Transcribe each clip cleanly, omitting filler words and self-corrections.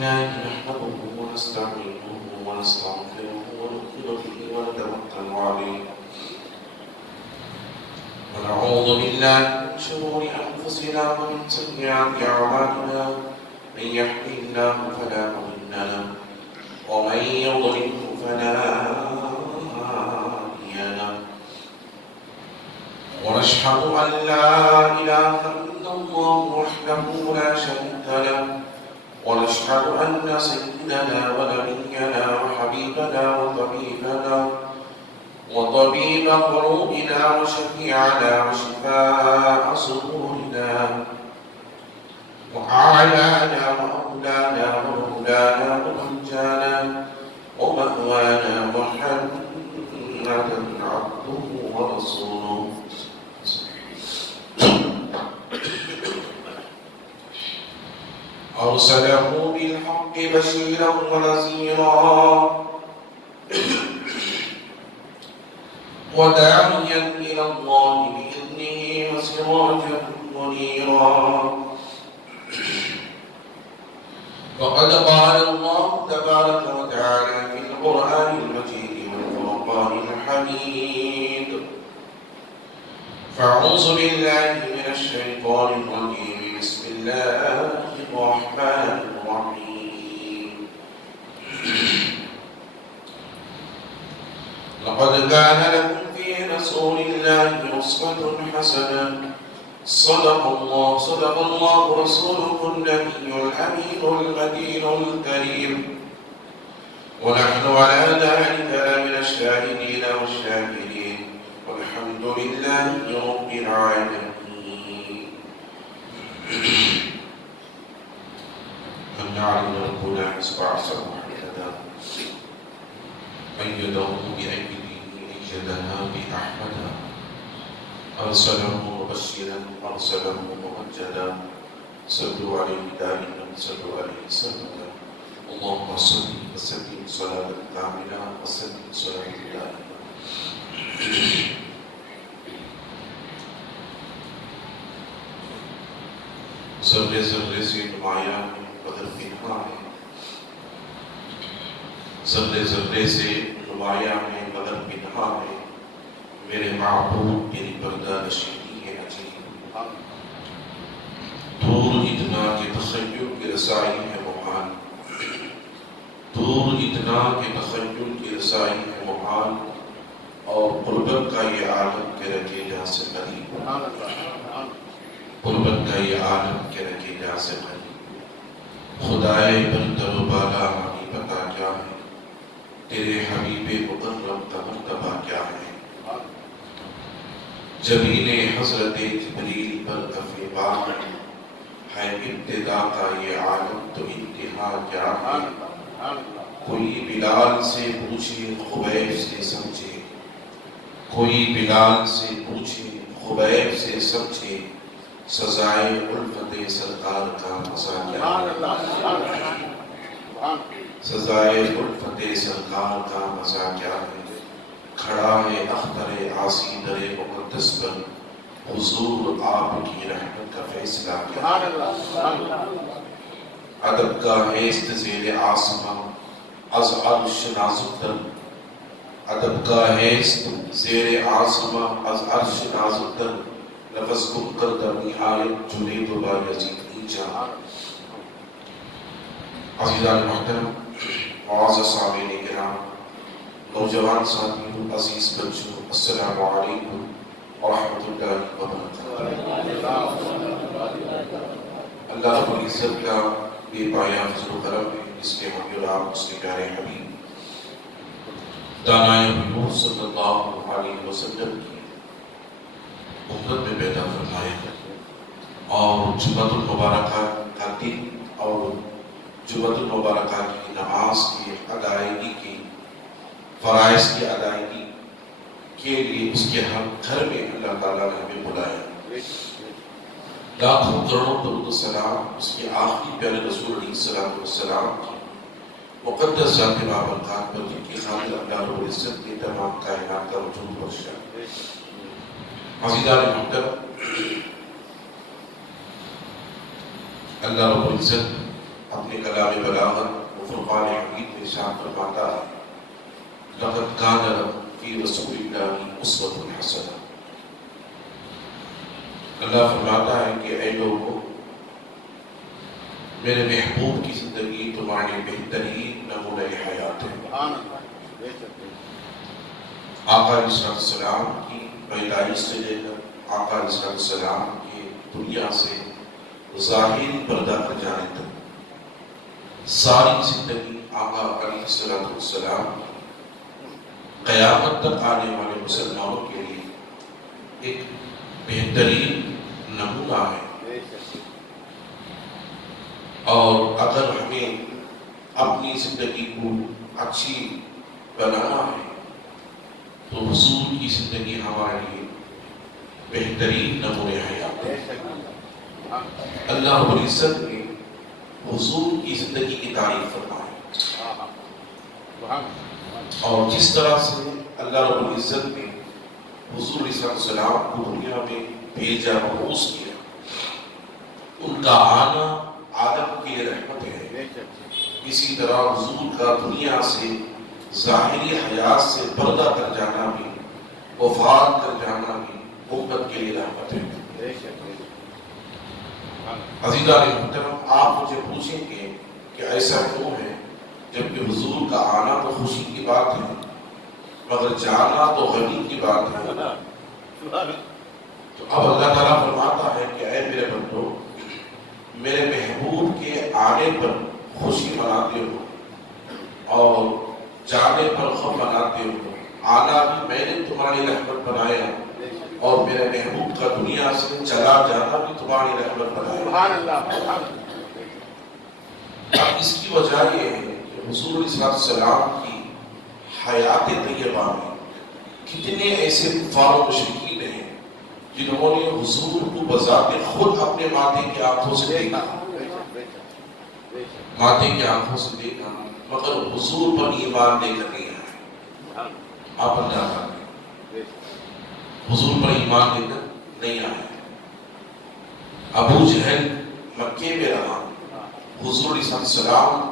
لله نحمده ونستعينه ونستغفره ونؤمن به ونتوكل عليه ونعوذ بالله من شرور أنفسنا ومن سيئات أعمالنا من يهده الله فلا مضل له ومن يضلل فلا هادي له ونشهد أن لا إله إلا الله وحده لا شريك له ونشهد أن سيدنا ونبينا وحبيبنا وطبيب قلوبنا وشفيعنا وشفاء صدورنا وأعلانا وأولانا ومولانا ومنجانا ومأوانا محمدا عبده ورسوله أرسله بالحق بشيرا ونذيرا وداعيا إلى الله بإذنه وسراجا منيرا وقد قال الله تبارك وتعالى في القرآن المجيد والفرقان الحميد فأعوذ بالله من الشيطان الرجيم بسم الله الرحمن الرحيم لقد كان لكم في رسول الله أسوة حسنة صدق الله رسوله النبي الأمين المتين الكريم ونحن على ذلك لمن الشاهدين والشاكرين والحمد لله رب العالمين. من يعلم ربنا إصبع سمحنا أيده بأيده أيدنا بأحمد أرسله مبشرا أرسله ممجدا صلوا عليه دائما صلوا عليه سلما اللهم صل وسلم صلاة كاملة وسلم صلاة دائمة. ذرے ذرے سے نمایاں بدر پنہا ہے ذرے ذرے سے نمایاں میں بدر پنہا ہے میرے معبود تیری پردہ نشینی ہے عجیب دور اتنا کہ تخیل کی رسائی ہے محال دور اتنا کہ تخیل کی رسائی ہے محال اور قربت کا یہ عالم کے رکھے جا سے قریب قربت کا یہ عالم کے رکھے جا سے قریب خدائے برتر و بالا ہمیں پتا کیا ہے تیرے حبیب مقرب کا مرتبہ کیا ہے جبین حضرت جبریل پر کف بار ہے ابتدا کا یہ عالم تو انتہا کیا ہے کوئی بلال سے پوچھے خبیب سے سمجھے کوئی بلال سے پوچھے خبیب سے سمجھے سزائے الفت سرکار کا مزہ کیا ہے سزائے الفت سرکار کا مزہ کیا ہے کھڑا ہے اختر عاصی در مقدس پر حضور آپ کی رحمت کا فیصلہ کیا ہے ادب کا حیست زیر آسمان از عرش نازک تر ادب کا حیست زیر آسمان از عرش نازک تر لفظ کن کردہ نہایت جنید و با یزید نیچا. عزیزان محترم معاذ سامعین کرام نوجوان ساتھیوں عزیز بچوں السلام علیکم ورحمۃ اللہ وبرکاتہ. اللہ رب العزت کا بے پایہ فضل و کرم ہے جس کے ہم اور آپ اس کے پیارے حبیب دانائے حضور صلی اللہ علیہ وسلم کی امت میں پیدا فرمائے اور جمعۃ المبارکہ کا دن اور جمعۃ المبارکہ کی نماز کی ادائیگی کی فرائض کی ادائیگی کے لیے اس کے ہم گھر میں اللہ تعالیٰ نے ہمیں بلایا. لاکھوں کروڑوں درود و سلام اس کے آخری پیارے رسول علیہ السلام کی مقدس ذات بابرکات پر جن کی خاطر اللہ رب العزت نے تمام کائنات کا وجود بخشا. عزیزان محترم اللہ رب العزت اپنے کلام بلاغت و فرقان حمید میں ارشاد فرماتا ہے لقد کان لکم فی رسول اللہ اسوۃ حسنہ۔ اللہ فرماتا ہے کہ اے لوگوں، میرے محبوب کی زندگی تمہارے بہترین نمونہ حیات ہے۔ آقا علیہ السلام کی پیدائش سے لے کر آقا علیہ السلام کی دنیا سے ظاہری پردہ کر جانے تک ساری زندگی آقا علیہ السلام قیامت تک آنے والے مسلمانوں کے لیے ایک بہترین نمونہ ہے۔ اور اگر ہمیں اپنی زندگی کو اچھی بنانا ہے تو حضور کی زندگی ہمارے لیے بہترین نمونہ حیات ہے۔ اللہ رب العزت نے حضور کی زندگی کی تعریف فرمائی، اور جس طرح سے اللہ رب العزت نے حضور علیہ السلام کو دنیا میں بھیجا، مبعوث کیا، ان کا آنا عالم کی رحمت ہے۔ اسی طرح حضور کا دنیا سے ظاہری حیات سے پردہ کر جانا بھی، وفات کر جانا بھی امت کے لیے رحمت ہے۔ عزیزان محترم، آپ مجھے پوچھیں گے کہ ایسا کیوں ہے جبکہ حضور کا آنا تو خوشی کی بات ہے مگر جانا تو غمی کی بات ہے؟ تو اب اللہ تعالیٰ فرماتا ہے کہ اے میرے بندو، میرے محبوب کے آنے پر خوشی مناتے ہو اور جانے پر غم مناتے ہو۔ آنا بھی میں نے تمہاری رحمت بنایا اور میرے محبوب کا دنیا سے چلا جانا بھی تمہاری رحمت بنایا۔ سبحان اللہ۔ اب اس کی وجہ یہ ہے کہ حضور علیہ السلام کی حیات طیبہ میں کتنے ایسے کفار و مشرکین ہیں جنہوں نے حضور کو بذات خود اپنے ماتھے کی آنکھوں سے دیکھا، ماتھے کی آنکھوں سے دیکھا، مگر حضور پر ایمان لے کر نہیں آئے۔ آپ اندازہ کریں، حضور پر ایمان لے کر نہیں آئے۔ ابو جہل مکے میں رہا، حضور علیہ السلام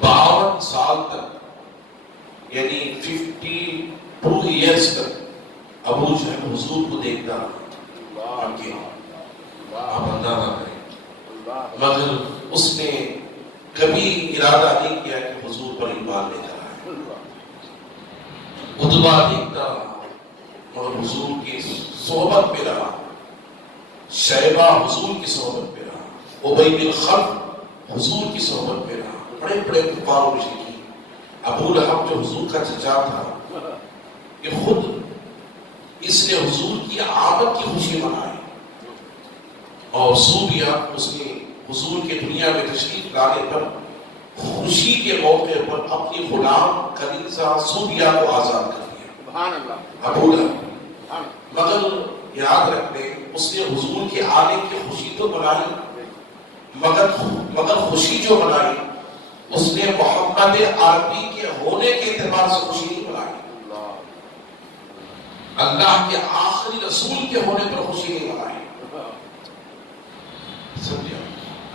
52 سال تک، یعنی 52 ایئرز تک ابو جہل حضور کو دیکھتا رہا مکے۔ آپ اندازہ کریں، مگر اس نے کبھی ارادہ نہیں کیا کہ حضور پر ایمان لے کر آئے۔ اتبا دیکھتا رہا مگر حضور کی صحبت میں رہا، شیبہ حضور کی صحبت میں رہا، ابی بن خلف حضور کی صحبت میں رہا، بڑے بڑے کفار و مشرکین۔ ابو لہب جو حضور کا چچا تھا، کہ خود اس نے حضور کی آمد کی خوشی منائی، اور سوبیا اس نے حضور کے دنیا میں تشریف لانے پر خوشی کے موقع پر اپنی غلام کنیزہ سوبیا کو آزاد کر دیا۔ ابو لہب، مگر یاد رکھنے اس نے حضور کے آنے کی خوشی تو منائی، مگر خوشی جو منائی اس نے محمد عربی کے ہونے کے اعتبار سے خوشی نہیں منائی، اللہ کے آخری رسول کے ہونے پر خوشی نہیں منائی، سمجھا؟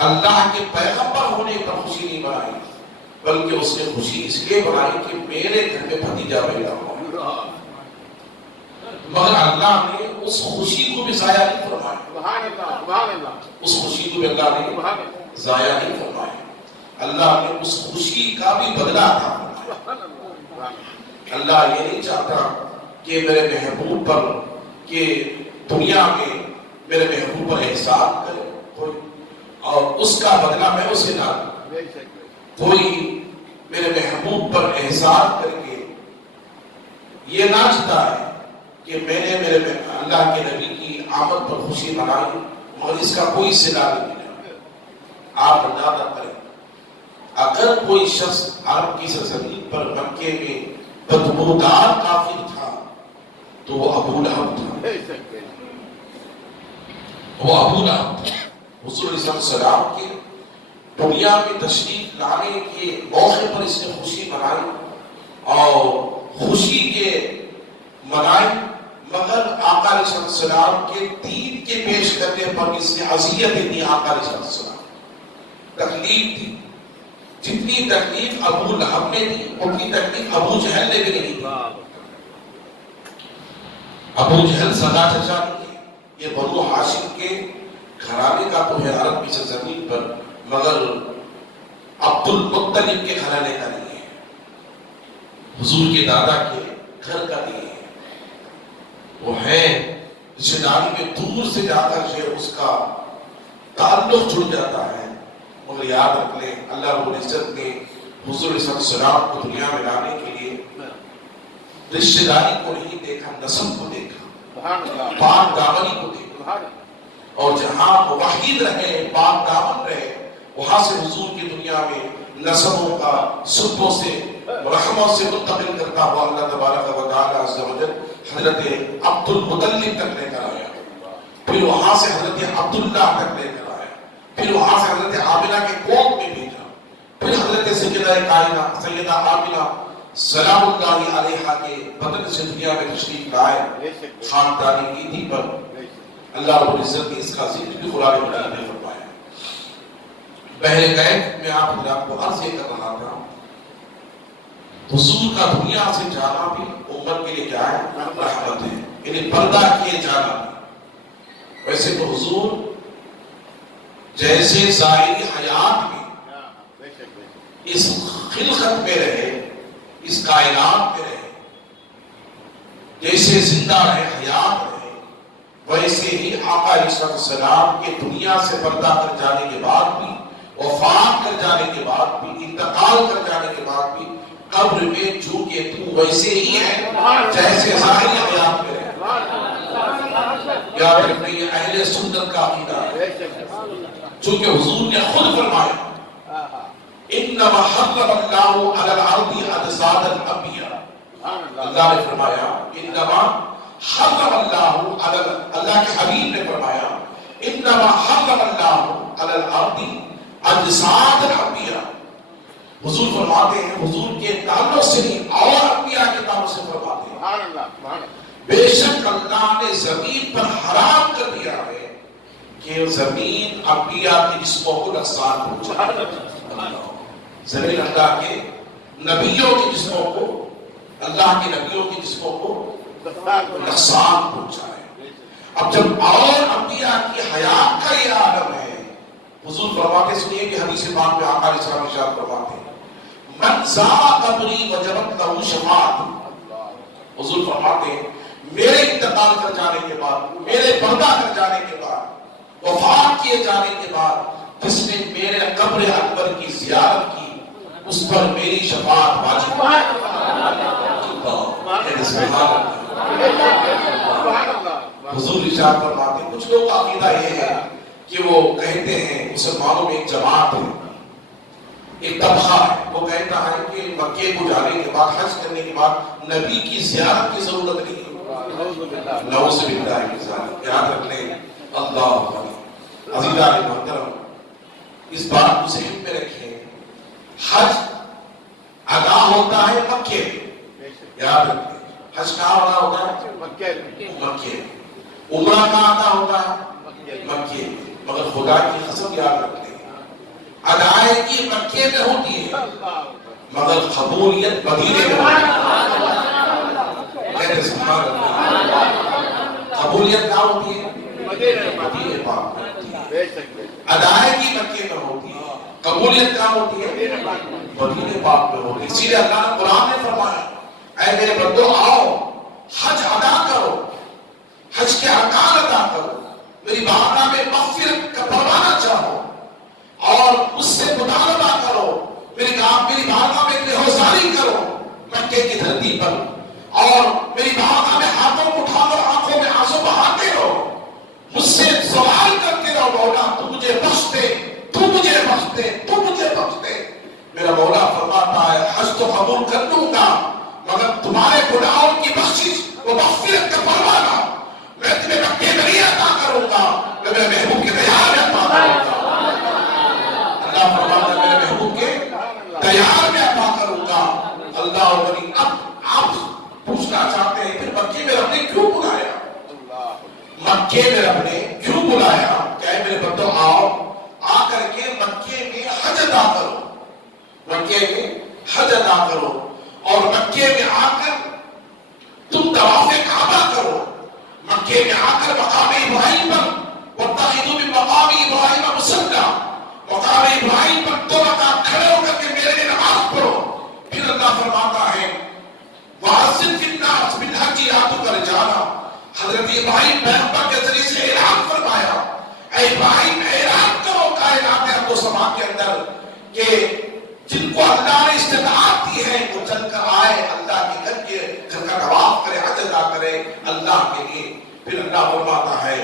اللہ کے پیغمبر ہونے پر خوشی نہیں منائی، بلکہ اس نے خوشی اس لیے منائی کہ میرے گھر میں بھتیجا پیدا ہوا۔ مگر اللہ نے اس خوشی کو بھی ضائع نہیں فرمایا، اس خوشی کو بھی اللہ نے ضائع نہیں فرمایا، اللہ نے اس خوشی کا بھی بدلہ عطا فرمایا۔ اللہ یہ نہیں چاہتا کہ میرے محبوب پر، کہ دنیا میں میرے محبوب پر احسان کرے کوئی اور اس کا بدلہ میں اسے نہ دوں۔ کوئی میرے محبوب پر احسان کر کے یہ نہ چاہتا ہے کہ میں نے میرے اللہ کے نبی کی آمد پر خوشی منائی مگر اس کا کوئی صلہ نہیں ملا۔ آپ اندازہ کریں، اگر کوئی شخص عرب کی سرزمین پر مکے میں بدبودار کافر تھا تو وہ ابو لہب تھا، وہ ابو لہب تھا۔ حضور علیہ السلام کے دنیا میں تشریف لانے کے موقع پر اس نے خوشی منائی، اور خوشی کے منائی مگر آقا علیہ السلام کے دین کے پیش کرنے پر اس نے اذیتیں دی. آقا علیہ السلام تکلیف دی. جتنی تکلیف ابو لہب نے دی اتنی تکلیف ابو جہل نے بھی نہیں دی. ابو جہل سدا چچا نہیں ہے. یہ بنو ہاشم کے گھرانے کا تو ہے عرب کی سرزمین پر، مگر عبد المطلب کے گھرانے کا نہیں ہے، حضور کے دادا کے گھر کا نہیں ہے. وہ ہے رشتہ داری میں دور سے جا کر جو اس کا تعلق جڑ جاتا ہے. مگر یاد رکھ لیں اللہ رب العزت نے حضور صلی اللہ علیہ وسلم کو دنیا میں لانے کے لیے رشتہ داری کو نہیں دیکھا، نسب کو دیکھا، پاک دامنی کو دیکھا. اور جہاں موحد رہے، پاک دامن رہے، وہاں سے حضور کی دنیا میں نسبوں کا سبوں سے رحموں سے منتقل کرتا ہوا اللہ تبارک و تعالی عز و جل حضرت عبد المطلب تک لے کر آیا. پھر وہاں سے حضرت عبداللہ تک لے کر آیا. پھر وہاں سے حضرت عامنہ کے کوکھ میں بھیجا. پھر حضرت سیدہ کائنات سیدہ عامنہ سلام اللہ علیہا کے بدن سے دنیا میں تشریف لائے. خاندانی عیدی پر اللہ رب العزت نے اس کا ذکر بھی قرآن مجید میں فرمایا. پہلے قید میں آپ حضرات کو عرض یہ کر رہا تھا، حضور کا دنیا سے جانا بھی امت کے لیے کیا ہے؟ رحمت ہے. یعنی پردہ کیے جانا بھی. ویسے تو حضور جیسے ظاہری حیات میں اس خلقت میں رہے، اس کائنات میں رہے، جیسے زندہ رہے، حیات رہے، ویسے ہی آقا علیہ السلام کے دنیا سے پردہ کر جانے کے بعد بھی، وفات کر جانے کے بعد بھی، انتقال کر جانے کے بعد بھی قبر میں چونکہ تو ویسے ہی ہے جیسے ظاہری حیات میں رہے. یاد رکھیں یہ اہل سنت کا عقیدہ ہے. چونکہ حضور نے خود فرمایا انما حرم اللہ علی الارض اجساد الانبیاء. اللہ نے فرمایا انما حرم اللہ کے حبیب نے فرمایا انما حرم اللہ علی الارض اجساد الانبیاء. حضور فرماتے ہیں حضور کے تعلق سے نہیں اور انبیاء کے تعلق سے فرماتے ہیں بے شک اللہ نے زمین پر حرام کر دیا ہے کہ زمین انبیاء کے جسموں کو نقصان پہنچائے. زمین اللہ کے نبیوں کے جسموں کو، اللہ کے نبیوں کے جسموں کو نقصان پہنچائے. اب جب اور انبیاء کی حیات کا یہ عالم ہے، حضور فرماتے سنیے کہ حدیث پاک میں آقا علیہ السلام ارشاد فرماتے ہیں من زار قبری وجبت له شفاعت. حضور فرماتے ہیں میرے انتقال کر جانے کے بعد، میرے پردہ کر جانے کے بعد، وفات کیے جانے کے بعد جس نے میرے قبر اکبر کی زیارت کی اس پر میری شفاعت واجب ہے. حضور ارشاد فرماتے ہیں کچھ لوگ کا عقیدہ یہ ہے کہ وہ کہتے ہیں مسلمانوں میں ایک جماعت ہے، ایک طبقہ ہے، وہ کہتا ہے کہ مکے کو جانے کے بعد، حج کرنے کے بعد نبی کی زیارت کی ضرورت نہیں ہے. نعوذ باللہ من ذالک. یاد رکھ لیں اللہ عزیزان محترم اس بات کو ذہن میں رکھیں، حج ادا ہوتا ہے مکے میں. یاد رکھیں حج کہاں ادا ہوتا ہے؟ مکے میں. عمرہ کہاں ادا ہوتا ہے؟ مکے میں. مگر خدا کی قسم یاد رکھ لیں ادائیگی مکے میں ہوتی ہے مگر قبولیت مدینے میں ہوتی ہے. کہتے سبحان اللہ. قبولیت کہاں ہوتی ہے؟ مدینے پاک میں ہوتی ہے. ادائیگی مکے میں ہوتی ہے، قبولیت کہاں ہوتی ہے؟ مدینے پاک میں ہوتی ہے. اسی لیے اللہ نے قرآن میں فرمایا اے میرے بندو آؤ حج ادا کرو، حج کے ارکان ادا کرو، میری بارگاہ میں مغفرت کا پروانہ چاہو اور مجھ سے مطالبہ کرو، میری بارگاہ میں بےحوصاری کرو مکے کی دھرتی پر، اور میری بارگاہ میں ہاتھوں کو اٹھا کر آنکھوں میں آنسو بہاتے رہو، مجھ سے سوال کرتے رہو مولا تو مجھے بخش دے، تو مجھے بخش دے، تو مجھے بخش دے. میرا مولا فرماتا ہے حج تو قبول کر لوں گا مگر تمہارے گناہوں کی بخشش و مغفرت کا پروانہ میں تمہیں مکے میں نہیں عطا کروں گا، میں میرے محبوب کے دیار میں عطا کروں گا. اللہ فرماتا ہے میرے محبوب کے دیار میں عطا کروں گا. اللہ ولی اب کہ جن کو اللہ نے استطاعت دی ہے وہ چل کر آئے اللہ کے گھر کا طواف کرے، حج ادا کرے اللہ کے لیے. پھر اللہ فرماتا ہے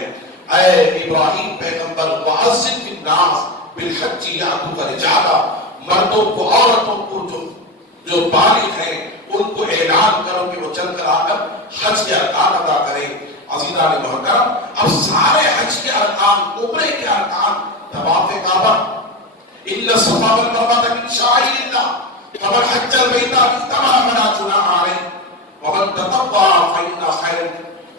اے ابراہیم پیغمبر وَأَذِّن فِي النَّاسِ بِالْحَجِّ يَأْتُوكَ رِجَالًا، مردوں کو عورتوں کو جو بالغ ہیں ان کو اعلان کرو کہ وہ چل کر آ کر حج کے ارکان ادا کریں. عزیزان محترم، اب سارے حج کے ارکان، عمرے کے ارکان، طواف کعبہ، ان الصفا والمروہ من شعائر اللہ فمن حج البیت فلا جناح علیہ ومن تطوع فإن خیر.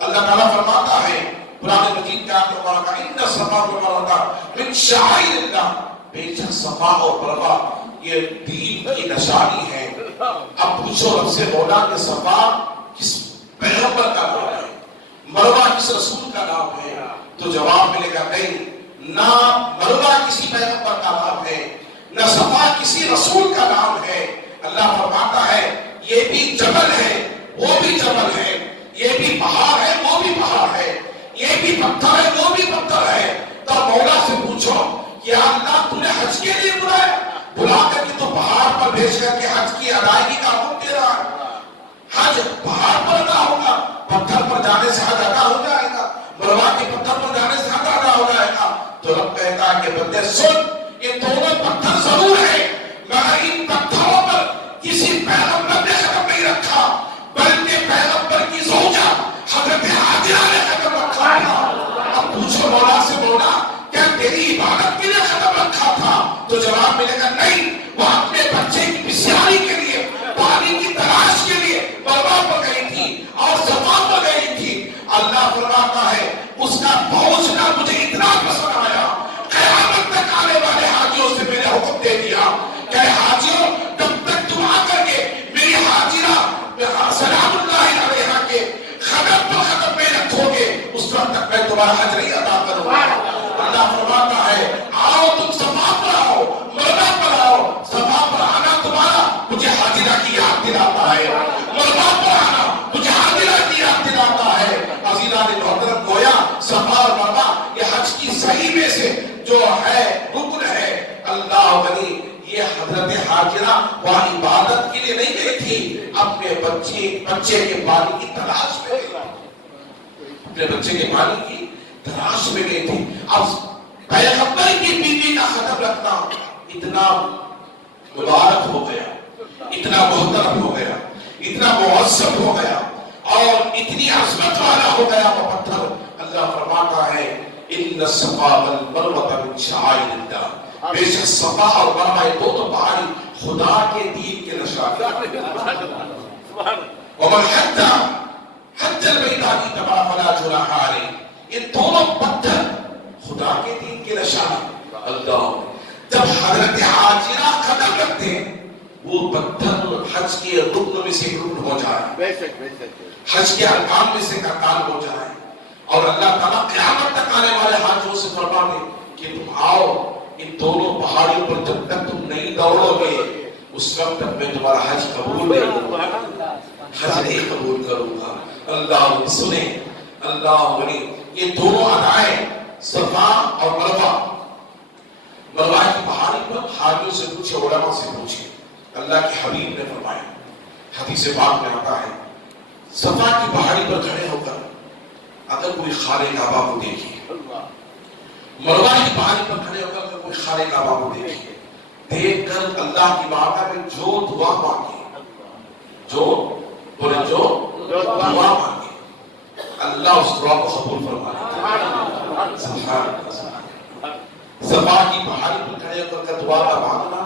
اللہ تعالیٰ فرماتا ہے قرآن مجید کے آیت مبارکہ ان الصفا والمروہ من شعائر اللہ، بے شک صفا اور مروہ یہ دین کی نشانی ہے. اب پوچھو رب سے مولا کہ صفا کس پیغمبر کا نام ہے، مروہ کس رسول کا نام ہے؟ تو جواب ملے گا نہیں، نہ مروہ کسی پیغمبر کا نام ہے، نہ صفا کسی رسول کا نام ہے. اللہ فرماتا ہے یہ بھی جبل ہے وہ بھی جبل ہے، یہ بھی پہاڑ ہے وہ بھی پہاڑ ہے، یہ بھی پتھر ہے وہ بھی پتھر ہے. تو مولا سے پوچھو کہ اللہ تو نے حج کے لیے بلایا، بلا کر کے تو پہاڑ پر بھیج کر کے حج کی ادائیگی کا حکم دے رہا ہے. حج پہاڑ پر ادا ہوگا، پتھر پر جانے سے حج ادا ہو جائے گا، مروہ کے پتھر پر جانے سے حج ادا ہو جائے گا. تو رب کہتا ہے کہ بندے سن، یہ دونوں پتھر ضرور ہیں مگر ان پتھروں پر کسی پیغمبر نے قدم نہیں رکھا، بلکہ پیغمبر کی زوجہ حضرت حاجرہ نے قدم رکھا تھا. اب پوچھو مولا سے مولا کیا تیری عبادت کے لیے قدم رکھا تھا؟ تو جواب ملے گا نہیں، وہ اپنے بچے کی بسیاری کے لیے، پانی کی تلاش کے لیے مروہ پر گئی تھی اور صفا پر گئی تھی. اللہ فرماتا ہے اس کا پہنچنا مجھے اتنا پسند آیا، قیامت تک آنے والے حاجیوں سے میں نے حکم دے دیا کہ حاجیوں جب تک تم آ کر کے میری حاجرہ سلام اللہ علیہا کے قدم پر قدم میں رکھو گے اس وقت تک میں تمہارا حج نہیں ادا کروں گا. اللہ فرماتا ہے آؤ تم صفا پر آؤ، مروہ پر آؤ. صفا پر آنا تمہارا مجھے حاجرہ کی یاد دلاتا ہے، مروہ پر آنا مجھے حاجرہ کی یاد دلاتا ہے. عزیزان محترم، گویا صفا اور مروہ یہ حج کی صحیح میں سے جو ہے رکن ہے. اللہ بنی یہ حضرت حاجرہ وہاں عبادت کے لیے نہیں گئی تھی، اپنے بچے کے پانی کی تلاش میں گئی، اپنے بچے کے پانی کی تلاش میں گئی تھی. اب پیغمبر کی بیوی کا قدم رکھنا اتنا مبارک ہو گیا، اتنا محترم ہو گیا، اتنا معظم ہو گیا اور اتنی عظمت والا ہو گیا وہ پتھر. اللہ فرماتا ہے ان الصفا والمروہ من شعائر اللہ، بے شک صفا اور مروہ یہ دونوں پہاڑی خدا کے دین کے نشان ہیں. ومن حج البیت فلا جناح علیہ، یہ دونوں پتھر خدا کے دین کے نشان ہیں. اللہ جب حضرت حاجرہ قدم رکھتے ہیں وہ پتھر حج کے رکن میں سے رکن ہو جائے، حج کے ارکان میں سے ارکان ہو جائے. اور اللہ تعالیٰ قیامت تک آنے والے حاجیوں سے فرما دے کہ تم آؤ ان دونوں پہاڑیوں پر جب تک تم نہیں دوڑو گے اس وقت تک میں تمہارا حج قبول نہیں کروں گا، حج نہیں قبول کروں گا. اللہ سنیں، اللہ بنی یہ دونوں ادائیں صفا اور مروہ، مروہ کی پہاڑی پر حاجیوں سے پوچھے، علماء سے پوچھے. اللہ کے حبیب نے فرمایا، حدیث پاک میں آتا ہے صفا کی پہاڑی پر کھڑے ہو کر اگر کوئی خانہ کعبہ کو دیکھے، مروہ کی پہاڑی پر کھڑے ہو کر کوئی خانہ کعبہ کو دیکھے، دیکھ کر اللہ کی بارگاہ میں جو دعا مانگے، جو دعا مانگے اللہ اس دعا کو قبول فرمائے. سبحان اللہ. صفا کی پہاڑی پر کھڑے ہو کر دعا کا مانگنا،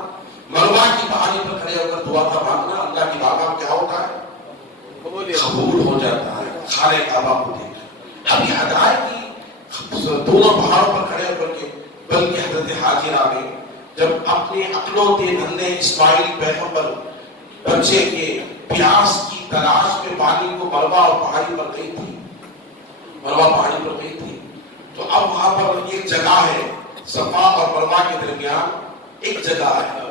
مروہ کی پہاڑی پر کھڑے ہو کر دعا کا مانگنا اللہ کی بارگاہ میں کیا ہوتا ہے؟ قبول ہو جاتا ہے. خانہ کعبہ کو دیکھ اب یہ ادائیگی دونوں پہاڑوں پر کھڑے ہو کر کے، بلکہ حضرت حاجرہ نے جب اپنے اکلوتے ننھے اسماعیل پیغمبر بچے کے پیاس کی تلاش میں پانی کو مروہ اور پہاڑی پر گئی تھی، مروہ پہاڑی پر گئی تھی، تو اب وہاں پر ایک جگہ ہے صفا اور مروہ کے درمیان ایک جگہ ہے.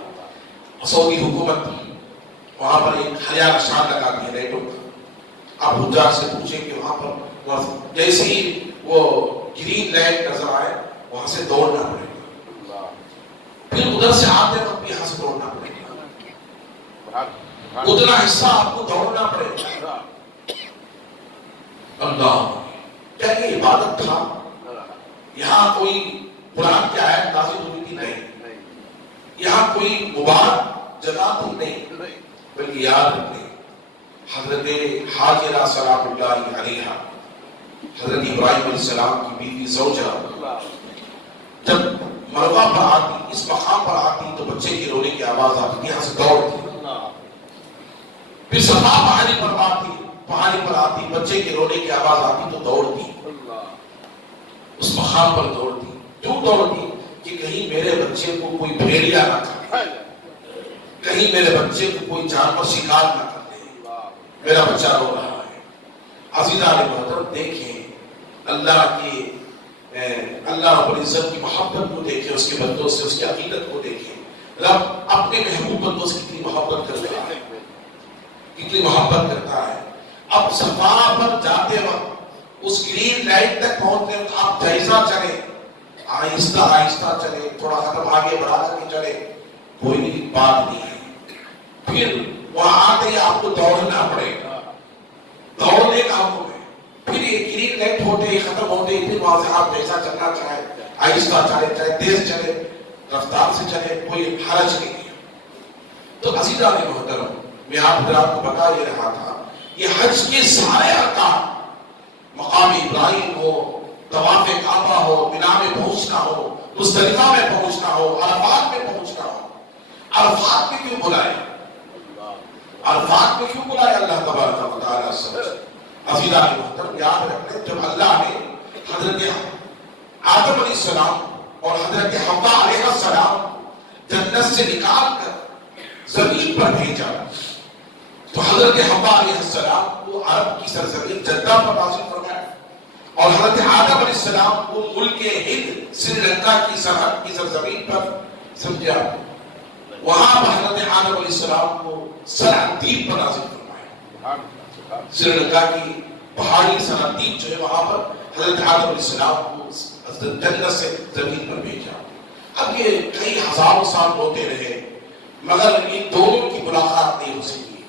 سعودی حکومت وہاں پر ایک ہریا نشان لگا دی ہے نیٹوں. آپ حجاج سے پوچھیں کہ وہاں پر جیسے ہی وہ گرین لینڈ نظر آئے وہاں سے دوڑنا پڑے گا. پھر ادھر سے آتے وقت یہاں سے اتنا حصہ آپ کو دوڑنا پڑے گا. اللہ کیا یہ عبادت تھا؟ یہاں کوئی قرآن کی آیت نازل ہوئی تھی؟ نہیں. یہاں کوئی مبارک جگہ تھی؟ نہیں. بلکہ یاد رکھیں حضرت حاجرہ سلام اللہ علیہا، حضرت ابراہیم علیہ السلام کی بیوی زوجہ، جب مروا پر آتی، اس مقام پر آتی تو بچے کی رونے کی آواز آتی، یہاں سے دوڑتی. پھر صفا پہاڑی پر آتی، بچے کے رونے کی آواز آتی تو دوڑتی، اس مقام پر دوڑتی. کیوں دوڑتی؟ کہ کہیں میرے بچے کو کوئی بھیڑیا نہ کھائے، کہیں میرے بچے کو کوئی جانور شکار نہ کر دے، میرا بچہ رو رہا ہے. عزیزان محترم دیکھیں اللہ رب العزت کی محبت کو دیکھیں، اس کے بندوں سے اس کی عقیدت کو دیکھیں. رب اپنے محبوب بندوں سے کتنی محبت کرتا ہے، کتنی محبت کرتا ہے. اب صفا پر جاتے وقت اس گرین لائٹ تک پہنچنے وقت آپ جائزہ چلیں، آہستہ آہستہ چلے، تھوڑا قدم آگے بڑھا کر کے چلے، کوئی بات نہیں ہے. پھر وہاں آتے ہی آپ کو دوڑنا پڑے گا، دوڑنے کا حکم ہے. پھر یہ گرین لائٹ ہوتے ہی ختم ہوتے ہی پھر وہاں سے آپ جیسا چلنا چاہے، آہستہ چلے، چاہے تیز چلے، رفتار سے چلے، کوئی حرج نہیں ہے. تو عزیزان محترم میں آپ کو بتا یہ رہا تھا، یہ حج کے سارے ارکان، مقام ابراہیم ہو، طواف کعبہ ہو، منا میں پہنچنا ہو، مزدلفہ میں پہنچنا ہو، عرفات میں پہنچنا ہو. عرفات میں کیوں بلائے؟ عرفات میں کیوں بلائے اللہ تبارک و تعالیٰ سے؟ عزیزان محترم یاد رکھیں، جب اللہ نے حضرت آدم علیہ السلام اور حضرت حوا علیہ السلام جنت سے نکال کر زمین پر بھیجا تو حضرت حوا علیہ السلام کو عرب کی سرزمین جدہ پر نازل فرمایا، اور حضرت آدم علیہ السلام کو ملک ہند سری لنکا کی سرحد کی سرزمین پر سمجھا. وہاں پر حضرت آدم علیہ السلام کو سرحدیب پر نازل فرمایا. سری لنکا کی پہاڑی سرحدیب جو ہے وہاں پر حضرت آدم علیہ السلام کو جنت سے زمین پر بھیجا. اب یہ کئی ہزاروں سال ہوتے رہے مگر ان دونوں کی ملاقات نہیں ہو سکی،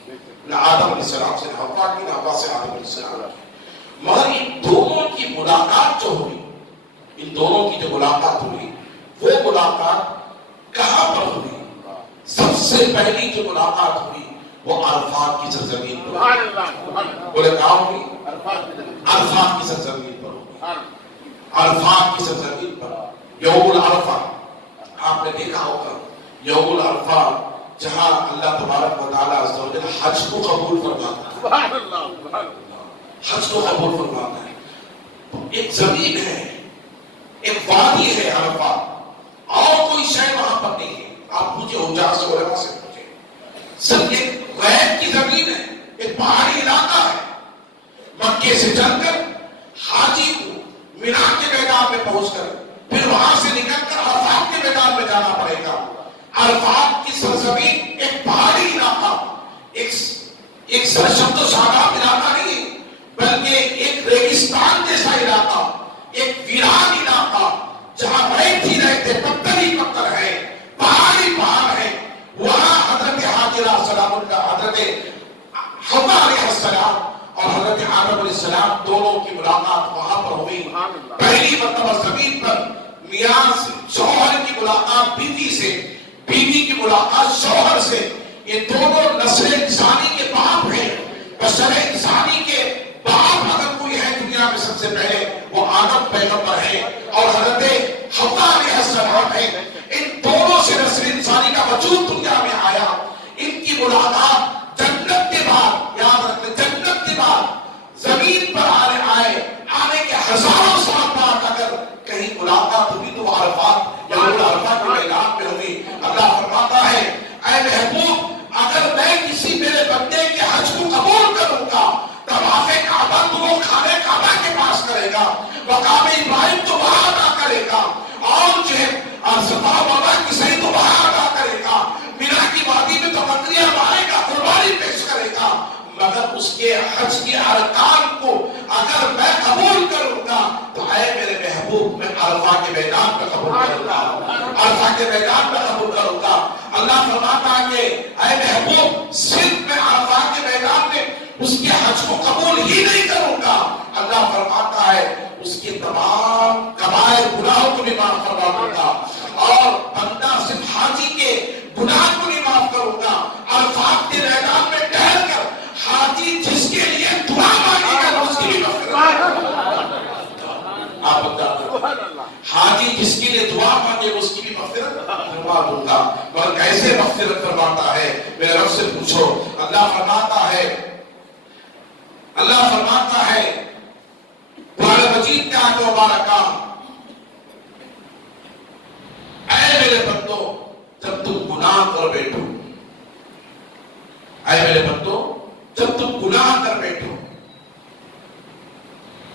نہ آدم علیہ السلام سے نہ حوا کی، نہ حوا سے آدم علیہ السلام کی. مگر ان دونوں کی ملاقات جو ہوئی، ان دونوں کی جو ملاقات ہوئی وہ ملاقات کہاں پر ہوئی؟ سب سے پہلی جو ملاقات ہوئی وہ عرفات کی سرزمین پر. بولے کہاں ہوئی؟ عرفات کی سرزمین پر ہوئی. عرفات کی سرزمین پر یوم العرفہ آپ نے دیکھا ہوگا. یوم العرفہ جہاں اللہ تبارک و تعالیٰ عز و جل حج کو قبول فرماتا ہے، حج کو قبول فرماتا ہے. ایک زمین ہے، ایک وادی ہے عرفات، اور کوئی شے وہاں پر نہیں ہے. آپ پوچھے حجاز سے، علماء سے پوچھے، صرف ایک غیب کی زمین ہے، ایک پہاڑی علاقہ ہے. مکے سے چل کر حاجی کو مینا کے میدان میں پہنچ کر پھر وہاں سے نکل کر عرفات کے میدان میں جانا پڑے گا. عرفات کی سرزمین ایک پہاڑی علاقہ، ایک سرشت و شاداب علاقہ نہیں بلکہ ایک ریگستان جیسا علاقہ، ایک ویران علاقہ جہاں ریت ہی رہتے، پتھر ہی پتھر ہے، پہاڑ ہی پہاڑ ہے. وہاں حضرت حاجرہ سلام اللہ، حضرت حوا علیہ السلام اور حضرت آدم علیہ السلام دونوں کی ملاقات وہاں پر ہوئی. پہلی مرتبہ زمین پر میاں شوہر کی ملاقات بیوی سے، بیوی کی ملاقات شوہر سے. یہ دونوں نسل انسانی کے باپ ہیں. بشر انسانی کے باپ اگر کوئی ہے دنیا میں سب سے پہلے وہ آدم پیغمبر ہے اور حضرت حوا علیہ السلام ہے. ان دونوں سے نسل انسانی کا وجود دنیا میں آیا. ان کی ملاقات جنت کے بعد، یاد رکھیں جنت کے بعد زمین پر آنے کے ہزاروں سال بعد اگر کہیں ملاقات ہوئی تو عرفات یا عرفات کے میدان میں ہوئی. اللہ فرماتا ہے اے محبوب اگر میں کسی میرے بندے کے حج کو قبول کروں گا، طواف کعبہ تو وہ خانہ کعبہ کے پاس کرے گا، مقام ابراہیم تو وہاں ادا کرے گا، اور جو ہے صفا مروا کی صحیح تو وہاں ادا کرے گا، مینا کی وادی میں تو بکریاں مارے گا، قربانی پیش کرے گا. مگر اس کے حج کے ارکان کو اگر میں قبول کروں گا تو اے میرے محبوب میں عرفہ کے میدان میں قبول کروں گا، عرفہ کے میدان میں قبول کروں گا. اللہ فرماتا ہے کہ اے محبوب صرف میں بھی نہیں کروں گا، اللہ فرماتا ہے اس کے تمام کبائر گناہوں کو بھی معاف کروا دوں گا، اور بندہ صرف حاجی کے گناہ کو نہیں معاف کروں گا، عرفات کے میدان میں ٹہل کر حاجی جس کے لیے دعا مانگے گا اس کی بھی مغفرت، آپ بتا دو حاجی جس کے لیے دعا مانگے اس کی بھی مغفرت فرما دوں گا۔ مگر کیسے مغفرت فرماتا ہے؟ میرے رب سے پوچھو۔ اللہ فرماتا ہے قرآن مجید کے آیت مبارکہ، اے میرے بندو جب تم گناہ کر بیٹھو، اے میرے بندو جب تم گناہ کر بیٹھو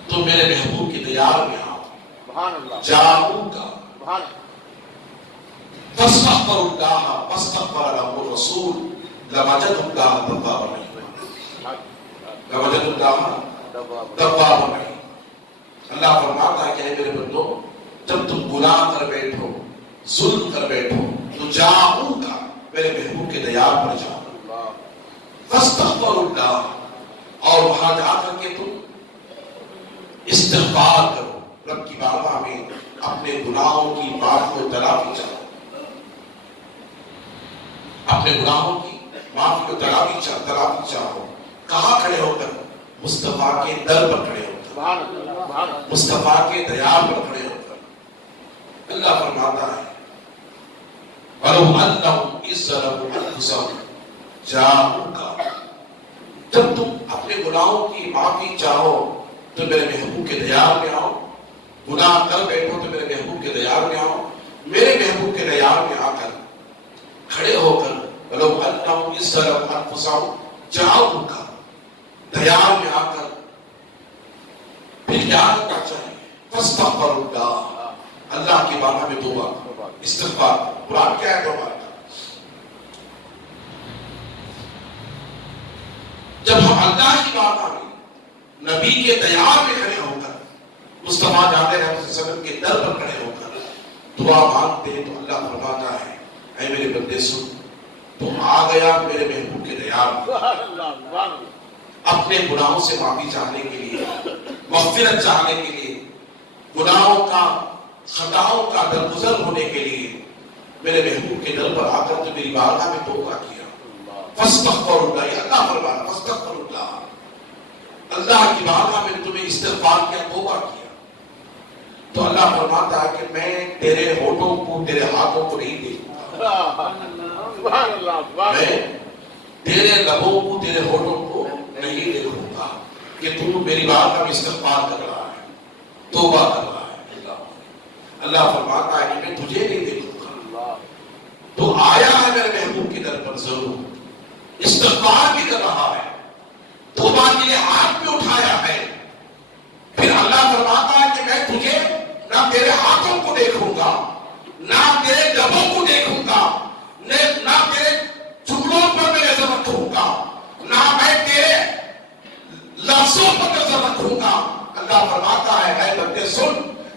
تو میرے محبوب کی دیار میں آؤ، جاؤں گا فاستغفر اللہ واستغفر لهم الرسول لوجدوا اللہ توابا رحیما، لوجدوا اللہ توابا رحیما۔ اللہ فرماتا ہے کہ اے میرے بندو جب تم گناہ کر بیٹھو، ظلم کر بیٹھو تو جاؤں گا، میرے محبوب کے دیار پر جاؤں، فاستغفر اللہ، اور وہاں جا کر کے تم استغفار کرو، رب کی بارگاہ میں اپنے گناہوں کی معافی کو تلافی چاہو، اپنے گناہوں کی معافی کو تلافی چاہو۔ کہاں کھڑے ہو کر؟ مصطفیٰ کے در پر کھڑے ہو کر، مصطفیٰ کے دیار پر کھڑے ہو کر۔ اللہ فرماتا ہے وَلَوْ أَنَّهُمْ إِذْ ظَلَمُوا أَنفُسَهُمْ جَاءُوكَ، جب تم اپنے گناہوں کی معافی چاہو تو میرے محبوب کے دیار میں آؤ، گناہ کر بیٹھو تو میرے محبوب کے دیار میں آؤ، میرے محبوب کے دیار میں آ کر کھڑے ہو کر وَلَوْ أَنَّهُمْ إِذْ ظَلَمُوا أَنفُسَهُمْ جَاءُوكَ، دیار میں آ کر پھر کیا کرنا چاہیے؟ فَاسْتَغْفَرُوا اللَّهَ، اللہ کی بارگاہ میں توبہ استغفار۔ قرآن کیا ہے توبہ کا؟ جب ہم اللہ کی بارگاہ میں نبی کے دیار میں کھڑے ہو کر، مصطفیٰ جاتے رہے صلی اللہ علیہ وسلم کے در پر کھڑے ہو کر دعا مانگتے ہیں تو اللہ فرماتا ہے اے میرے بندے سن، تو آ گیا میرے محبوب کے دیار میں اپنے گناہوں سے معافی چاہنے کے لیے، مغفرت چاہنے کے لیے، گناہوں کا خطاؤں کا درگزر ہونے کے لیے میرے محبوب کے در پر آ کر تو میری بارگاہ میں توبہ کیا، فاستغفر اللہ، اللہ فرماتا فاستغفر اللہ، اللہ کی بارگاہ میں تمہیں استغفار کیا، توبہ کیا، تو اللہ فرماتا ہے کہ میں تیرے ہونٹوں کو تیرے ہاتھوں کو نہیں دیکھوں گا، میں تیرے لبوں کو تیرے ہونٹوں کو نہیں دیکھوں گا کہ تو میری بارگاہ میں استغفار کر رہا ہے، توبہ کر رہا ہے۔ اللہ فرماتا ہے کہ میں تجھے نہیں دیکھوں گا، تو آیا ہے میرے محبوب کی در پر، ضرور استغفار بھی کر رہا ہے، توبہ کے لیے ہاتھ بھی اٹھایا ہے، پھر اللہ فرماتا ہے کہ میں تجھے نہ تیرے ہاتھوں کو دیکھوں گا، نہ تیرے لبوں کو دیکھوں گا، نہ تیرے ٹکڑوں پر میں نظر رکھوں گا، نہ میں تیرے لفظوں پر نظر رکھوں گا۔ اللہ فرماتا ہے اے بندے سن،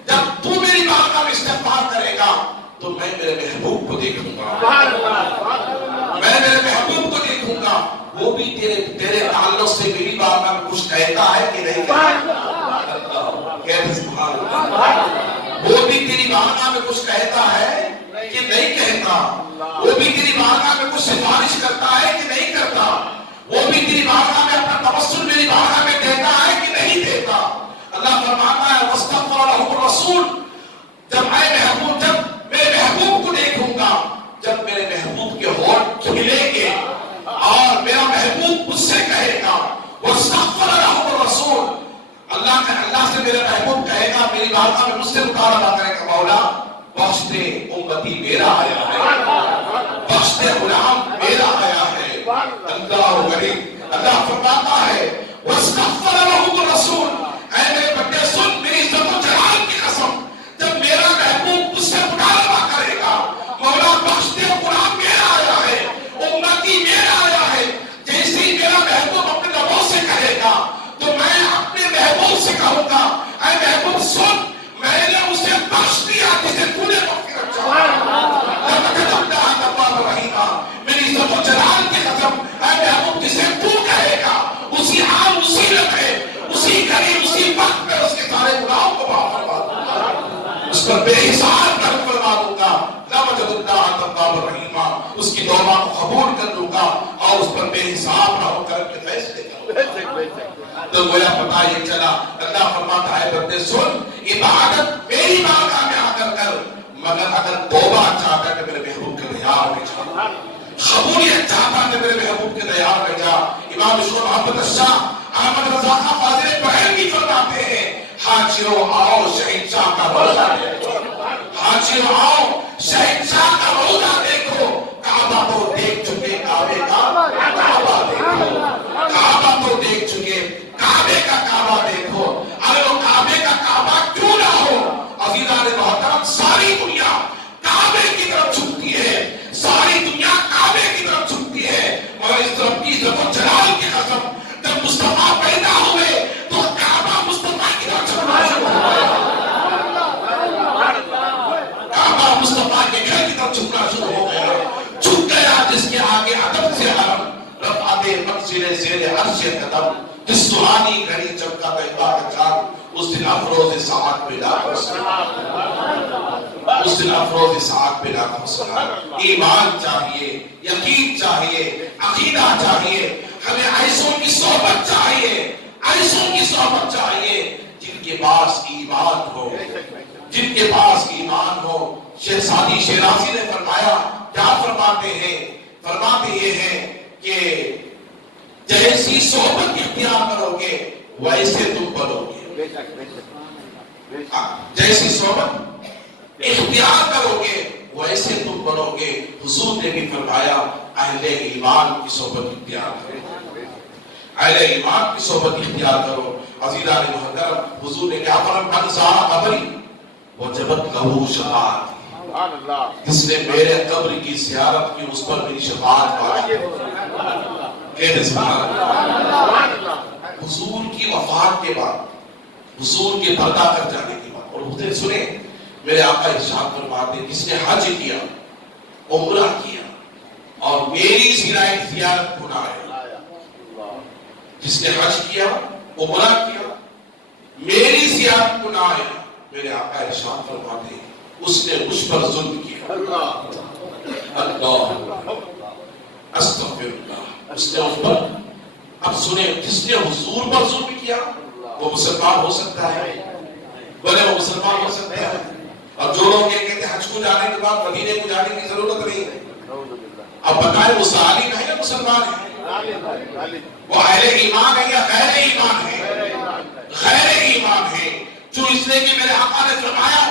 جب تو میری بارگاہ میں استغفار کرے گا تو میں میرے محبوب کو دیکھوں گا، میں میرے محبوب کو دیکھوں گا، وہ بھی تیرے تعلق سے میری بارگاہ میں کچھ کہتا ہے کہ نہیں کہتا، وہ بھی تیری بارگاہ میں کچھ کہتا ہے کہ نہیں کہتا، وہ بھی تیری بارگاہ میں کچھ سفارش کرتا ہے کہ نہیں کرتا، وہ بھی تیری بارگاہ میں اپنا تبسل میری بارگاہ میں دیتا ہے کہ نہیں دیتا۔ اللہ فرماتا ہے واستغفر لهم الرسول، جب میرے محبوب کو دیکھوں گا، جب میرے محبوب کے ہونٹ کھلیں گے اور میرا محبوب مجھ سے کہے گا واستغفر لهم الرسول، اللہ سے میرا محبوب کہے گا، میری بارگاہ میں مجھ سے مطالبہ کرے گا مولا بخش دے، امتی میرا آیا ہے، بخش دے غلام میرا آیا ہے۔ اللہ ولی، اللہ فرماتا ہے واستغفر لهم الرسول، اے میرے بندے سن، میری عزت و جلال کی قسم، جب میرا محبوب مجھ سے مطالبہ کرے گا مولا بخش دے، غلام میرا آیا ہے، امتی میرا آیا ہے، جیسے ہی میرا محبوب اپنے لبوں سے کہے گا تو میں اپنے محبوب سے کہوں گا اے محبوب سن، میں نے اسے بخش دیا جسے تو نے مغفرت چاہا، میری عزت و جلال کی قسم، اے محبوب جسے تو کہے گا اسی حال اسی میں پر بے حساب رحم فرما دوں گا، لوجد اللہ تواب الرحیم، اس کی توبہ کو قبول کر لوں گا اور اس پر بے حساب رحم کر کے فیصلے کروں گا۔ تو گویا پتہ یہ چلا، اللہ فرماتا ہے بندے سن، عبادت میری بارگاہ میں آ کر کر، مگر اگر توبہ چاہتا ہے تو میرے محبوب کے دیار میں جا، قبولیت چاہتا ہے تو میرے محبوب کے دیار میں جا۔ امام شیخ محمد الشاہ احمد رضا خان فاضل بریلوی فرماتے ہیں، حاجیوں آؤ شہنشاہ کا روزہ دیکھو، حاجیوں آؤ شہنشاہ کا روزہ دیکھو، کعبہ تو دیکھ چکے کعبے کا کعبہ دیکھو، کعبہ تو دیکھ چکے کعبے کا کعبہ دیکھو، اگر وہ کعبے کا کعبہ کیوں نہ ہو، عزیزان محترم ساری دنیا کعبے کی طرف جھکتی ہے، ساری دنیا کعبے کی طرف جھکتی ہے، مگر اس طرف کی عزت و جلال کی قسم جب مصطفیٰ پیدا ہوئے تو کعبہ مصطفیٰ کی طرف جھکنا شروع ہو گیا، کعبہ مصطفیٰ کے گھر کی طرف جھکنا شروع ہو گیا، جھک گیا جس کے آگے ادب سے حرم، رفعت منزل زیر عرش قدم، جس سہانی گھڑی چمکا طیبہ کا چاند، اس دن افروز ساعت پہ لاکھوں سلام، اس دن افروز ساعت پہ لاکھوں سلام۔ ایمان چاہیے، یقین چاہیے، عقیدہ چاہیے، ہمیں ایسوں کی صحبت چاہیے، ایسوں کی صحبت چاہیے جن کے پاس ایمان ہو، جن کے پاس ایمان ہو۔ شہزادی شیرازی نے فرمایا، کیا فرماتے ہیں؟ فرماتے یہ ہیں کہ جیسی صحبت اختیار کرو گے ویسے تم بنو گے، جیسی صحبت اختیار کرو گے ویسے تم بنو گے۔ حضور نے بھی فرمایا اہل ایمان کی صحبت اختیار کرو، اہل ایمان کی صحبت اختیار کرو۔ عزیزان محترم، حضور نے کیا فرمایا؟ من زار قبری وجبت لہ شفاعتی، جس نے میرے قبر کی زیارت کی اس پر میری شفاعت پائی۔ کہتے سبحان اللہ۔ حضور کی وفات کے بعد، حضور کے پردہ کر جانے کے بعد، اور حضور سنیں میرے آقا ارشاد فرماتے ہیں جس نے حج کیا، عمرہ کیا اور میری زیارت کو نہ آیا، جس نے حج کیا، عمرہ کیا، میری زیارت کو نہ آیا، میرے آقا ارشاد فرماتے ہیں اس نے مجھ پر ظلم کیا۔ اللہ استغفر اللہ، اس نے اس پر، اب سنیں، جس نے حضور پر ظلم کیا وہ مسلمان ہو سکتا ہے؟ بولے وہ مسلمان ہو سکتا ہے؟ اور جو لوگ یہ کہتے ہیں حج کو جانے کے بعد مدینے کو جانے کی ضرورت نہیں ہے، اب بتائیں وہ ظالم ہے یا مسلمان ہے؟ وہ اہل ایمان ہے یا غیر ایمان ہے؟ غیر ایمان ہے، جو اس لیے کہ میرے آقا نے فرمایا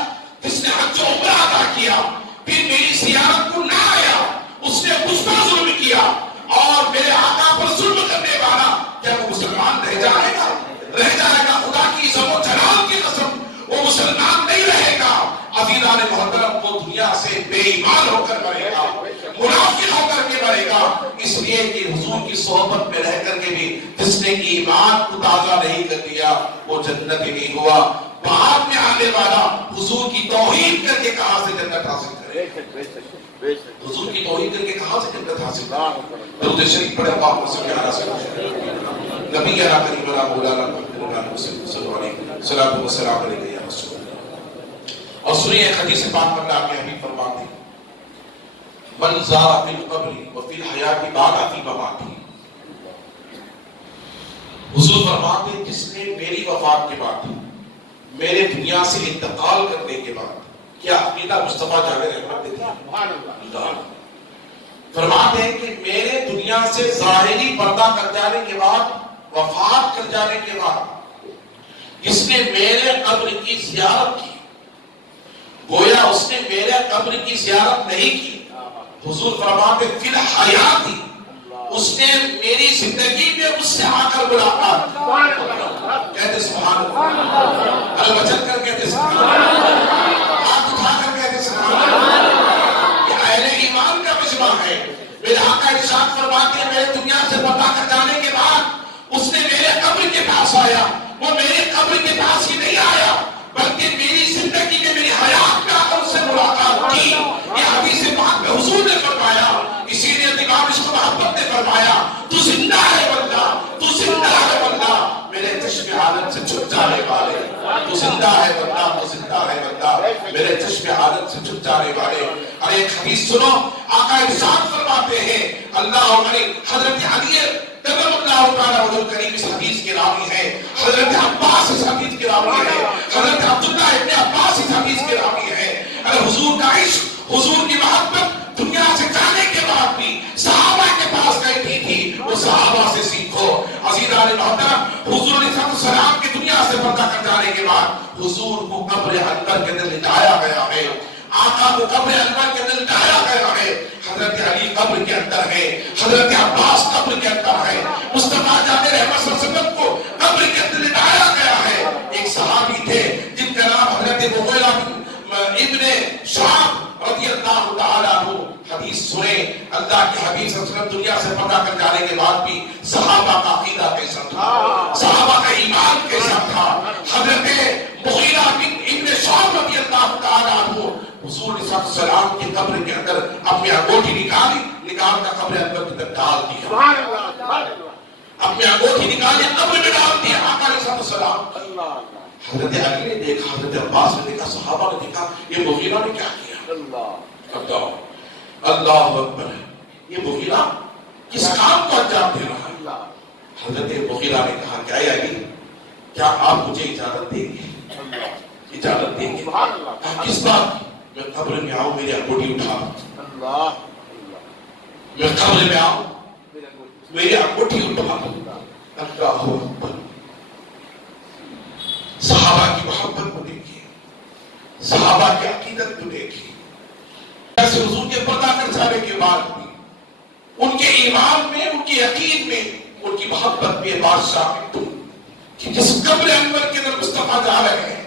جس نے حج و عمرہ ادا کیا پھر میری زیارت کو نہ آیا، اس نے مجھ پر ظلم کیا، اور میرے آقا پر ظلم کرنے والا کیا وہ مسلمان رہ جائے گا؟ رہ جائے گا؟ خدا کی عزت و جلال کی قسم وہ مسلمان نہیں رہے گا۔ عزیزان محترم، وہ دنیا سے بے ایمان ہو کر مرے گا، منافق ہو کر کے مرے گا، اس لیے کہ حضور کی صحبت میں رہ کر کے بھی جس نے ایمان کو تازہ نہیں کر دیا وہ جنت نہیں ہوا۔ بعد میں آنے والا حضور کی توحید کر کے کہاں سے جنت حاصل کرے؟ حضور کی توحید کر کے کہاں سے جنت حاصل کرے؟ درود شریف پڑھے، اللہم صلی علی سیدنا نبی کریم مولانا محمد صلی اللہ علیہ وسلم، السلام علیکم یا رسول اللہ۔ اور سنیے حدیث پاک میں اللہ کے حبیب فرماتے ہیں من زار فی القبر وفی الحیات بعد فی مماتی، حضور فرماتے ہیں جس نے میری وفات کے بعد، میرے دنیا سے انتقال کرنے کے بعد، کیا عقیدہ مصطفیٰ جامع رحمت دیتی ہے؟ فرماتے ہیں کہ میرے دنیا سے ظاہری پردہ کر جانے کے بعد، وفات کر جانے کے بعد جس نے میرے قبر کی زیارت کی، گویا اس نے میرے قبر کی زیارت نہیں کی، حضور فرماتے فی الحیات، اس نے میری زندگی میں مجھ سے آ کر ملاقات، کہتے سبحان اللہ، الوجل کر کہتے سبحان اللہ، ہاتھ اٹھا کر کہتے سبحان اللہ۔ یہ اہل ایمان کا مجمع ہے۔ میرے آقا ارشاد فرماتے ہیں میرے دنیا سے پردہ کر جانے کے بعد اس نے میرے قبر کے پاس آیا، وہ میرے قبر کے پاس ہی نہیں آیا بلکہ میری زندگی میں، میری حیات میں آ کر اس سے ملاقات کی۔ یہ حدیث پاک میں حضور نے فرمایا، اسی لیے امام عشق محبت نے فرمایا تو زندہ ہے بندہ، تو زندہ ہے بندہ میرے چشم عالم سے چھپ جانے والے، تو زندہ ہے بندہ، تو زندہ ہے بندہ میرے چشم عادت سے چھپ جانے والے. اور ایک حدیث سنو, آقا ارشاد فرماتے ہیں, اللہ حضرت علی کرم اللہ تعالیٰ وجہ کریم اس حدیث کے راوی ہیں, حضرت عباس اس حدیث کے راوی ہیں, حضرت عبداللہ ابن عباس اس حدیث کے راوی ہیں. اگر حضور کا عشق, حضور کی محبت دنیا سے جانے کے بعد بھی صحابہ کے پاس گئی تھی, وہ صحابہ سے سیکھو. عزیزان محترم, حضور علیہ السلام کی دنیا سے پردہ کر جانے کے بعد حضور کو قبر انور کے اندر لٹایا گیا ہے, آقا کو قبر انور کے اندر لٹایا گیا ہے. حضرت علی قبر کے اندر ہے, حضرت عباس قبر کے اندر ہے, مصطفیٰ جان رحمت صلی اللہ علیہ وسلم کو قبر کے اندر لٹایا گیا ہے. ایک صحابی تھے جن کا نام حضرت مغیرہ ابن شعب رضی اللہ تعالیٰ عنہ. حدیث سنیں, اللہ کے حبیب صلی اللہ علیہ وسلم دنیا سے پردہ کر جانے کے بعد بھی صحابہ کا عقیدہ کیسا تھا, صحابہ کا ایمان کیسا تھا. حضرت مغیرہ ابن شعب رضی اللہ تعالیٰ عنہ حضور صلی اللہ علیہ وسلم کی قبر کے اندر اپنی انگوٹھی نکال کر قبر انور کے اندر ڈال دیا, اپنی انگوٹھی نکالی قبر میں ڈال دیا. آقا علیہ السلام, حضرت علی نے دیکھا, حضرت عباس نے دیکھا, صحابہ نے دیکھا, یہ مغیرہ نے کیا کیا. اللہ اکبر, یہ مغیرہ کس کام کو انجام دے رہا ہے. حضرت مغیرہ نے کہا, کیا علی, کیا آپ مجھے اجازت دیں گے, اجازت دیں گے. کس بات, میں قبر میں آؤں, میری انگوٹھی اٹھا, میں قبر میں آؤں, میری انگوٹھی اٹھا. اللہ اکبر. صحابہ کی محبت کو دیکھیے, صحابہ کی عقیدت کو دیکھیے. ایسے حضور کے پردہ کر جانے کے بعد بھی ان کے ایمان میں, ان کے یقین میں, ان کی محبت میں بادشاہ کہ جس قبر انور کے اندر مصطفیٰ جا رہے ہیں,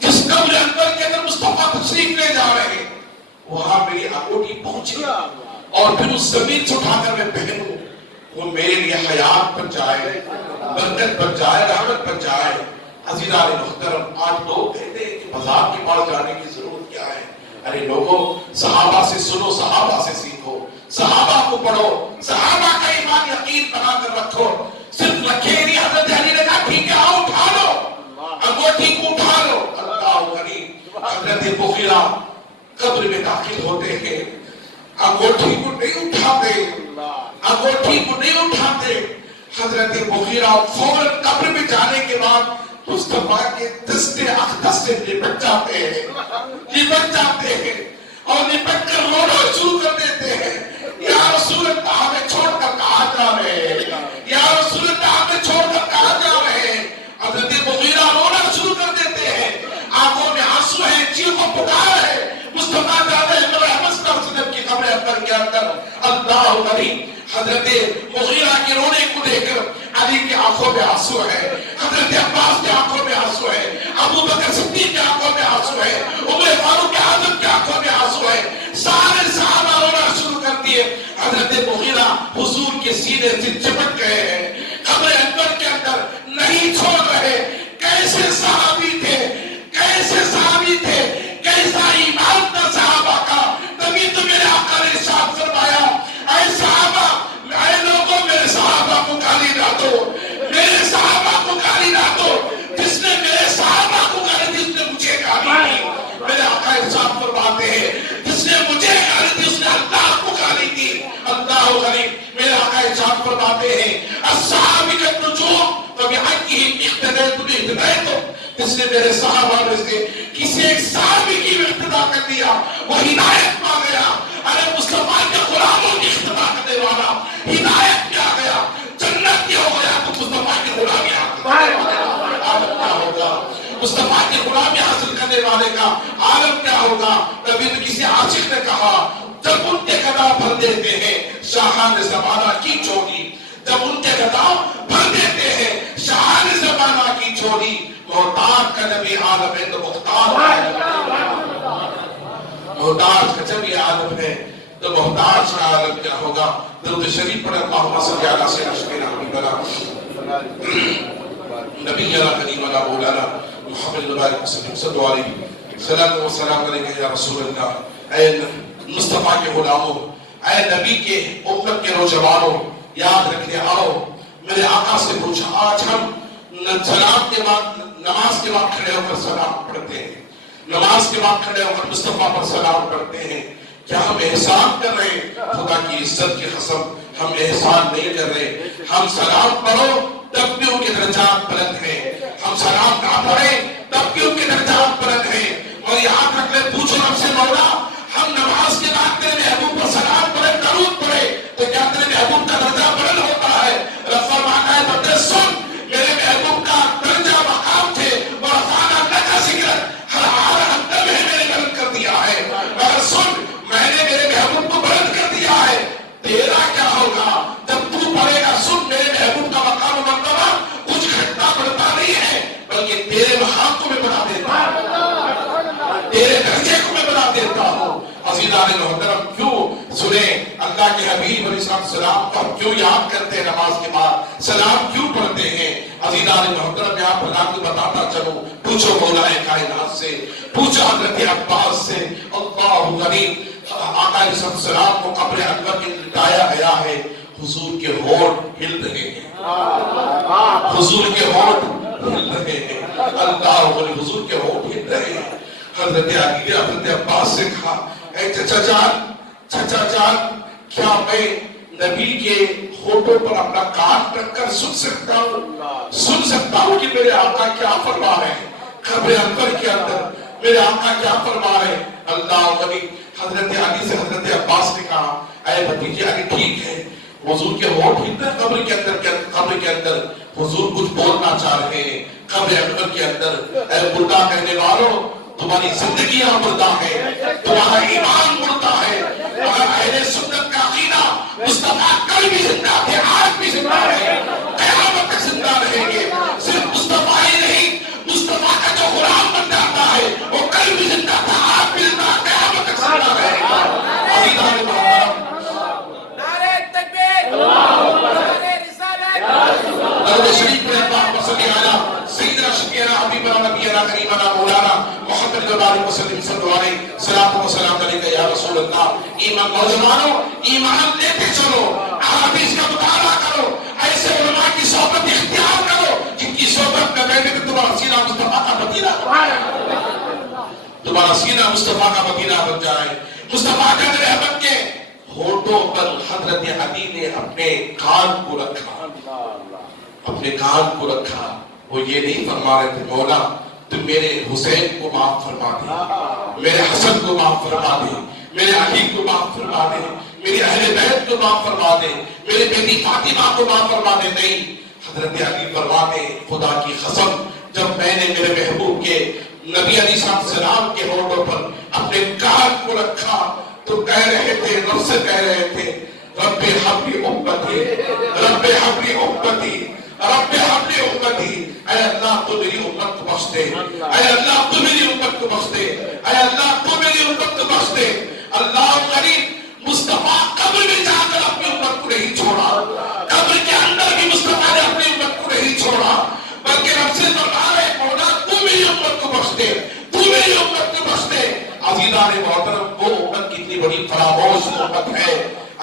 جس قبر انور کے اندر مصطفیٰ تشریف لے جا رہے ہیں, وہاں میری انگوٹھی پہنچی اور پھر اس زمین سے اٹھا کر میں پہنوں, وہ میرے لیے حیات بن جائے, برکت بن جائے, رحمت بن جائے. عزیزان محترم, آج لوگ کہتے ہیں کہ مذہب کے پاس جانے کی ضرورت کیا ہے. ارے لوگوں, صحابہ سے سنو, صحابہ سے سیکھو, صحابہ کو پڑھو, صحابہ کا ایمان یقین بنا کر رکھو. صرف رکھے نہیں, حضرت علی نے کہا ٹھیک ہے آؤ اٹھا لو, انگوٹھی کو اٹھا لو. اللہ کریم. حضرت مغیرہ قبر میں داخل ہوتے ہیں, انگوٹھی کو نہیں اٹھاتے, انگوٹھی کو نہیں اٹھاتے. حضرت مغیرہ فوراً قبر میں جانے کے بعد مصطفیٰ کے دستے اقدس سے لپٹ جاتے ہیں, لپٹ جاتے ہیں اور لپٹ کر رونا شروع کر دیتے ہیں. یا رسول اللہ, ہمیں چھوڑ کر کہاں جا رہے ہیں, یا رسول اللہ, ہمیں چھوڑ کر کہاں جا رہے ہیں. حضرت مغیرہ رونا شروع کر دیتے ہیں, آنکھوں میں آنسو ہے, چیخ و پکار ہے. مصطفیٰ جان رحمت صلی اللہ علیہ وسلم کی قبر انور کے اندر اللہ کریم. حضرت مغیرہ کے رونے کو دیکھ کر علی کی آنکھوں میں آنسو ہے, حضرت عباس کی آنکھوں میں آنسو ہے, ابو بکر صدیق کی آنکھوں میں آنسو ہے, عمر فاروق اعظم کی آنکھوں میں آنسو ہے. سارے صحابہ رونا شروع کر دیے. حضرت مغیرہ حضور کے سینے سے چپٹ گئے ہیں, قبر انور کے اندر نہیں چھوڑ رہے. کیسے صحابی تھے, کیسے صحابی تھے, کیسا ایمان تھا صحابہ کا. تبھی تو میرے آقا نے ارشاد فرمایا, اے صحابہ, اے لوگوں, میرے صحابہ کو گالی نہ دو, میرے صحابہ کو گالی نہ دو. جس نے میرے صحابہ کو گالی دی, اس نے مجھے گالی دی. میرے آقا ارشاد فرماتے ہیں, جس نے مجھے گالی دی, اس نے اللہ کو گالی دی. اللہ غریب. میرے آقا ارشاد فرماتے ہیں, الصحابہ النجوم فبحقهم اقتدیت اهتدیتم. جس نے میرے صحابہ میں سے کسی ایک صحابی کی اقتدا کر دیا, وہ ہدایت پا گیا. ارے مصطفیٰ کے غلاموں کی اقتدا کرنے والا ہدایت کیا گیا, جنت کیا ہو گیا. تو مصطفیٰ کی غلامی عالم کیا ہوگا, مصطفیٰ کی غلامی حاصل کرنے والے کا عالم کیا ہوگا. تبھی تو کسی عاشق نے کہا, جب ان کے قدم بھر دیتے ہیں شاہان زمانہ کی چولی, جب ان کے قدم بھر دیتے ہیں شاہان زمانہ کی چولی. محتاج کا نبی عالم ہے تو محتاج, محتاج کا جب یہ عالم ہے تو محتاج کا عالم کیا ہوگا. درود شریف پڑھ, اللہم صلی علی سیدنا حبیبنا نبینا کریمنا مولانا محمد مبارک وسلم صلی اللہ علیہ وسلم. والسلام علیکم یا رسول اللہ. اے مصطفیٰ کے غلاموں, اے نبی کے امت کے نوجوانوں, یاد رکھنے آؤ. میرے آقا سے پوچھا, آج ہم سلام کے بعد, نماز کے بعد کھڑے ہو کر سلام پڑھتے ہیں, نماز کے بعد کھڑے ہو کر مصطفیٰ پر سلام کرتے ہیں، کیا ہم احسان کر رہے ہیں؟ خدا کی عزت کی قسم ہم احسان نہیں کر رہے۔ ہم سلام پڑھو تب بھی ان کے درجات بلند ہیں، ہم سلام نہ پڑھیں تب بھی ان کے درجات بلند ہیں۔ اور یاد رکھ لیں، پوچھو رب سے، مولا ہم نماز کے بعد تیرے محبوب پر سلام پڑھے، درود پڑھے تو کیا تیرے محبوب کا درجہ بلند ہوتا ہے؟ رب فرماتا ہے بندے سن، میرے محبوب کا درجہ مقام تھے اور افعال اللہ کا ذکر ہر اندر میں نے بلند کر دیا ہے، مگر سن میں نے میرے محبوب کو بلند کر دیا ہے، تیرا کیا ہوگا جب تو پڑھے گا؟ سن، میرے محبوب کا مقام و مرتبہ کچھ گھٹتا بڑھتا نہیں ہے، بلکہ تیرے مقام کو میں بنا دیتا ہوں، تیرے درجے کو میں بنا دیتا ہوں۔ عزیزان محترم، کیوں سنیں اللہ کے حبیب علیہ السلام کو ہم کیوں یاد کرتے ہیں؟ نماز کے بعد سلام کیوں پڑھتے ہیں؟ عزیزان محترم، میں آپ کو بتاتا چلوں، پوچھو مولا کائنات سے، پوچھو حضرت عباس سے، اللہ غنی، آقا علیہ السلام کو قبر انور میں لٹایا گیا ہے، حضور کے ہونٹ ہل رہے ہیں، حضور کے ہونٹ ہل رہے ہیں، اللہ غنی، حضور کے ہونٹ ہل رہے ہیں۔ حضرت علی نے حضرت عباس سے کہا، اے چچا جان، کیا میں نبی کے ہونٹوں پر اپنا کان رکھ کر سن سکتا ہوں کہ میرے آقا کیا فرما رہے ہیں قبر انور کے اندر، میرے آقا کیا فرما رہے ہیں؟ اللہ غنی، حضرت علی سے حضرت عباس نے کہا، اے بھتیجے علی، ٹھیک ہے حضور کے ہونٹ ہلتے ہیں قبر کے اندر، حضور کچھ بولنا چاہ رہے ہیں قبر انور کے اندر۔ اے مردہ کہنے والوں، تمہاری زندگیاں مردہ ہے، تمہارا ایمان مردہ ہے، مگر اہل سنت کا عقیدہ مصطفیٰ کل بھی زندہ تھے، آج بھی زندہ رہے، قیامت تک زندہ رہیں گے۔ صرف مصطفیٰ ہی نہیں، مصطفیٰ کا جو غلام بن جاتا ہے وہ کل بھی زندہ تھا، آج بھی زندہ، قیامت تک زندہ رہے گا۔ عزیزان محترم، نعرہ تکبیر، نعرہ رسالت، درود شریف پڑھیں، اللہم صلی علی سیدنا شفیعنا حبیبنا نبینا کریمنا مولانا محمد وبارک وسلم صلی اللہ علیہ صلاۃ و سلام علیکہ یا رسول اللہ۔ ایمان نوجوانوں، ایمان لیتے چلو، احادیث کا مطالعہ کرو، ایسے علماء کی صحبت اختیار کرو جن کی صحبت میں بیٹھے تو تمہارا سینہ مصطفیٰ کا مدینہ تمہارا سینہ مصطفیٰ کا مدینہ بن جائے۔ مصطفیٰ کا رحمت کے ہونٹوں پر حضرت علی نے اپنے کان کو رکھا، اپنے کان کو رکھا، وہ یہ نہیں فرما رہے تھے مولا تم میرے حسین کو معاف فرما دے، میرے حسن کو معاف فرما دے، میرے علی کو معاف فرما دے، میری اہل بیت کو معاف فرما دے، میرے بیٹی فاطمہ کو معاف فرما دے۔ نہیں، حضرت علی فرماتے خدا کی قسم، جب میں نے میرے محبوب کے نبی علیہ السلام کے ہونٹوں پر اپنے کان کو رکھا تو کہہ رہے تھے، رب سے کہہ رہے تھے، رب حبلی امتی، رب حبلی امتی، رب حبلی امتی، اے اللہ تو میری امت کو بخش دے، اے اللہ تو میری امت کو بخش دے، اے اللہ تو میری امت کو بخش دے۔ اللہ کریم، مصطفیٰ قبر میں جا کر اپنی امت کو نہیں چھوڑا، قبر کے اندر بھی مصطفیٰ نے اپنی امت کو نہیں چھوڑا، بلکہ رب سے فرما رہے مولا تو میری امت کو بخش دے، تو میری امت کو بخش دے۔ عزیزان محترم، وہ امت کتنی بڑی فراموش امت ہے،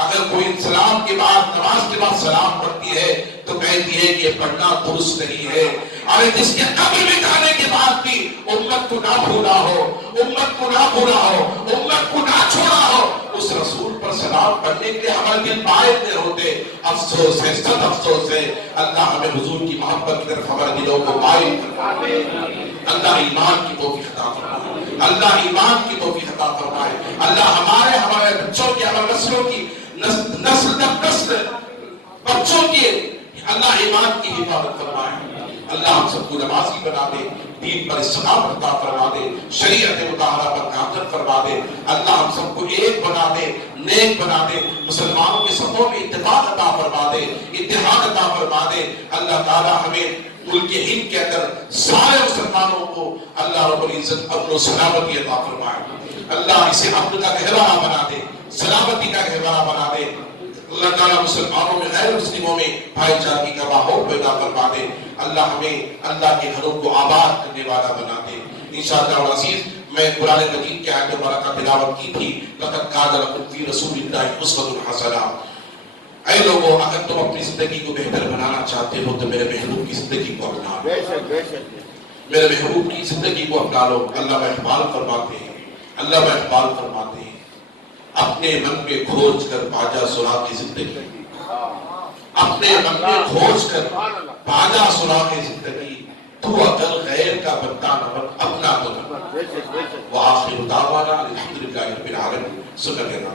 اگر کوئی سلام کے بعد، نماز کے بعد سلام پڑھتی ہے تو کہتی ہے کہ یہ پڑھنا درست نہیں ہے۔ اور جس کے قبر میں جانے کے بعد بھی امت کو نہ بھولا ہو، امت کو نہ بھولا ہو، امت کو نہ چھوڑا ہو، اس رسول پر سلام پڑھنے کے لیے ہمارے دل باعث نہیں ہوتے۔ افسوس ہے، سخت افسوس ہے۔ اللہ ہمیں حضور کی محبت کی طرف ہمارے دلوں کو مائل فرمائے، اللہ ایمان کی توفیق عطا فرمائے، اللہ ایمان کی توفیق عطا فرمائے، اللہ ہمارے بچوں کی، ہمارے نسلوں کی، نسل در نسل بچوں کی اللہ ایمان کی حفاظت فرمائے۔ اللہ ہم سب کو نمازی بنا دے، دین پر استقامت عطا فرما دے، شریعت مطہرہ پر گامزن فرما دے۔ اللہ ہم سب کو ایک بنا دے، نیک بنا دے، مسلمانوں کے صفوں میں اتفاق عطا فرما دے، اتحاد عطا فرما دے۔ اللہ تعالی ہمیں ملک ہند کے اندر سارے مسلمانوں کو اللہ رب العزت امن و سلامتی عطا فرمائے۔ اللہ اسے امن کا گہوارہ بنا دے، سلامتی کا گہوارہ بنا دے۔ اللہ تعالیٰ مسلمانوں میں، غیر مسلموں میں بھائی چارگی کا ماحول پیدا فرما دے۔ اللہ ہمیں اللہ کے گھروں کو آباد کرنے والا بنا دے انشاءاللہ العزیز۔ میں قرآن مجید کے آیت مبارکہ تلاوت کی تھی، لقد کان لکم فی رسول اللہ اسوۃ حسنہ۔ اے لوگوں، اگر تم اپنی زندگی کو بہتر بنانا چاہتے ہو تو میرے محبوب کی زندگی کو اپنا لو۔ میرے محبوب کی زندگی کو اپنا لو. علامہ اقبال فرماتے ہیں اپنے من میں کھوج کر پاجا سراغ زندگی, اپنے من میں کھوج کر پاجا سراغ زندگی, تو اگر غیر کا بنتا نہ بن اپنا تو نہ. وآخر دعوانا الحمدللہ رب العالمین. سنت